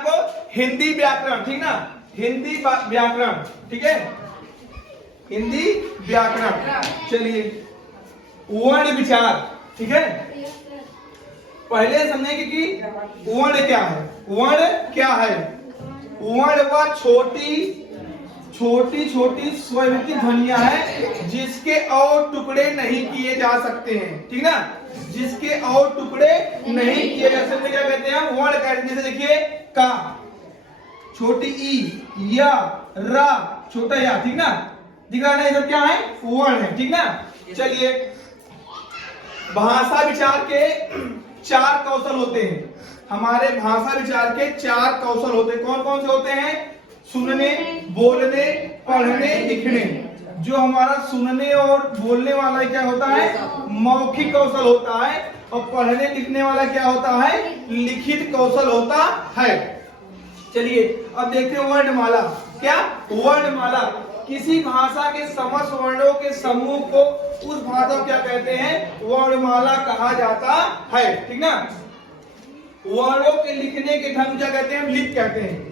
को हिंदी व्याकरण, ठीक ना, हिंदी व्याकरण, ठीक है, हिंदी व्याकरण। चलिए वर्ण विचार, ठीक है, पहले समझेंगे कि वर्ण क्या है। वर्ण क्या है? वर्ण वह छोटी छोटी स्वरयुक्त ध्वनियां हैं जिसके और टुकड़े नहीं किए जा सकते हैं, ठीक ना, जिसके और टुकड़े नहीं किए जा सकते क्या कहते हैं? वर्ण कहते हैं। जैसे देखिए का, छोटी ई, या, रा, छोटा या, ठीक ना, दिख रहा है ना, ये सब क्या है? वर्ण है, ठीक ना। चलिए भाषा विचार के 4 कौशल होते हैं। हमारे भाषा विचार के 4 कौशल होते हैं। कौन कौन से होते हैं? सुनने, बोलने, पढ़ने, लिखने। जो हमारा सुनने और बोलने वाला क्या होता है? मौखिक कौशल होता है। और पढ़ने लिखने वाला क्या होता है? लिखित कौशल होता है। चलिए अब देखते हैं वर्णमाला। क्या? वर्णमाला किसी भाषा के समस्त वर्णों के समूह को उस भाषा को क्या कहते हैं? वर्णमाला कहा जाता है, ठीक ना। वर्णों के लिखने के ढंग क्या कहते हैं? लिपि कहते हैं।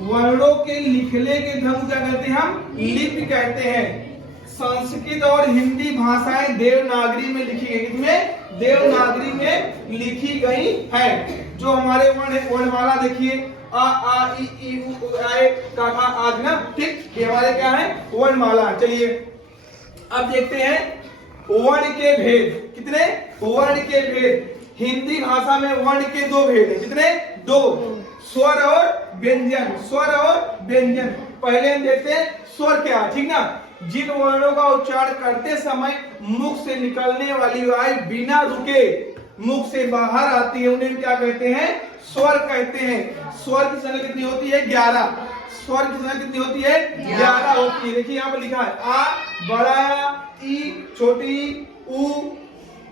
वर्णों के लिखने के ढंग क्या कहते हैं? हम लिपि कहते हैं। संस्कृत और हिंदी भाषाएं देवनागरी में लिखी गई। इसमें देवनागरी में लिखी गई है। जो हमारे वर्णमाला देखिए आ ई उ ए का खा आदि ना, ठीक, ये हमारे क्या है? वर्णमाला। चलिए अब देखते हैं वर्ण के भेद। कितने वर्ण के भेद? हिंदी भाषा में वर्ण के 2 भेद है। कितने? 2, स्वर और व्यंजन। स्वर और व्यंजन। पहले हम देखते हैं स्वर क्या, ठीक ना। जिन वर्णों का उच्चारण करते समय मुख से निकलने वाली वायु बिना रुके मुख से बाहर आती है, उन्हें क्या कहते हैं? स्वर कहते हैं। स्वर की संख्या कितनी होती है? 11। स्वर की संख्या कितनी होती है? 11 होती है। देखिए यहाँ पर लिखा है आ, बड़ा, ई, छोटी, उ,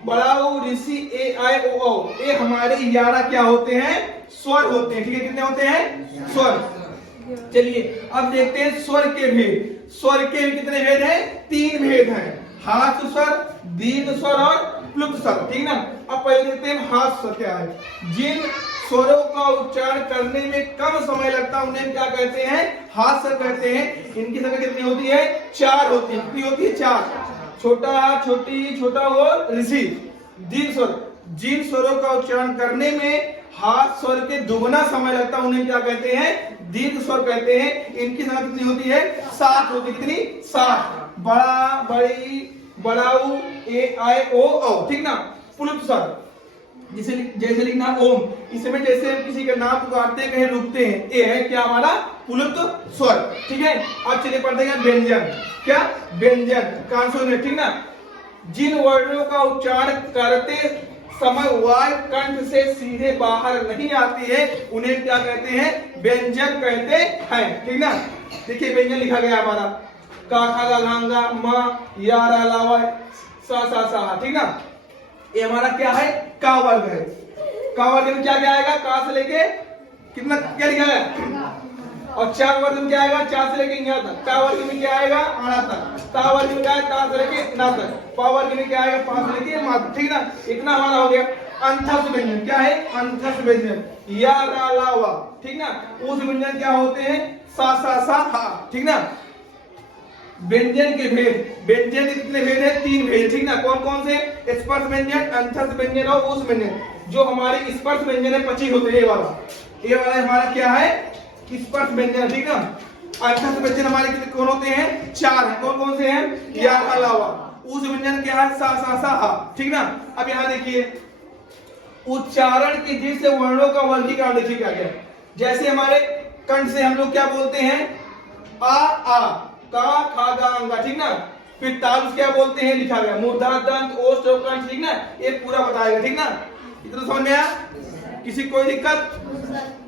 बड़ा उ, ऋषि, ए, आई, ओ, औ। ये हमारे 11 क्या होते हैं? स्वर होते हैं, ठीक है। कितने होते हैं? स्वर। चलिए अब देखते हैं स्वर के भेद। स्वर के कितने भेद हैं? 3 भेद हैं। हास्य स्वर, दीर्घ स्वर और प्लुत स्वर, ठीक ना। अब पहले देखते हैं हास्य स्वर क्या है। जिन स्वरों का उच्चारण करने में कम समय लगता है उन्हें क्या कहते हैं? हास्य स्वर कहते हैं। इनकी संख्या कितनी होती है? 4 होती है। कितनी होती है? 4। छोटा, छोटी, छोटा और ऋषि। दीर्घ स्वर, जिन स्वरों का उच्चारण करने में हाथ स्वर के दुगना समय लगता है उन्हें क्या कहते हैं? दीर्घ स्वर कहते हैं। इनकी संख्या कितनी होती है? 7 होती है। कितनी? 7। बड़ा, बड़ी, बड़ाऊ, ए, आई, ओ, औ, ठीक ना। प्लुत स्वर जैसे लिखना ओम, इसमें जैसे हम किसी का नाम पुकारते हैं, कहीं रुकते हैं, ये है क्या? हमारा प्लुत स्वर, ठीक है। अब चलिए पढ़ते हैं व्यंजन। क्या? व्यंजन, कॉन्सोनेंट, ठीक ना। जिन वर्णों का उच्चारण करते समय वायु कंठ से सीधे बाहर नहीं आती है उन्हें क्या कहते हैं? व्यंजन कहते हैं, ठीक ना। देखिए व्यंजन लिखा गया हमारा का, खा, गा, घांगा, मा, या, रा, ला, वा, सा, सा, सा, ठीक ना। ये हमारा क्या है? का वर्ग है। का वर्ग में क्या क्या आएगा? का से लेके कितना क्या लिखा है? और चा वर्ग में क्या आएगा? चा से लेके यहाँ तक। का वर्ग में क्या आएगा? आना तक। ता वर्ग में क्या है? ता से लेके ना तक। पा वर्ग में क्या आएगा? पा से लेके मा तक, ठीक ना। इतना हमारा हो गया। अंतस्थ व्यंजन क्या है? अंतस्थ व्यंजन या, रा, ला, वा, ठीक ना। उस व्यंजन क्या होते हैं? सा, सा, सा, हा, ठीक ना। व्यंजन के भेद। व्यंजन के कितने भेद है? 3 भेद, ठीक ना। कौन कौन से? स्पर्श व्यंजन, अंतस्थ व्यंजन और उस व्यंजन। जो हमारे स्पर्श व्यंजन है 25 होते हैं। ये वाला हमारा क्या है? स्पर्श व्यंजन, ठीक ना। अंतस्थ व्यंजन हमारे कितने कौन होते हैं? 4 हैं। कौन कौन से हैं? या, अलावा। उस व्यंजन क्या है? सा, सा, सा, हा, ठीक ना। अब यहाँ देखिए उच्चारण के जैसे वर्णों का वर्गीकरण देखिए क्या क्या। जैसे हमारे कंठ से हम लोग क्या बोलते हैं? आ, का, खा, गा, अंगा, ठीक ना। फिर ताल क्या बोलते हैं? लिखा गया मूर्धा, दंत, ओष्ठ, कंठ, ठीक ना। ये पूरा बताएगा, ठीक ना। इतना समझ में आया? किसी कोई दिक्कत?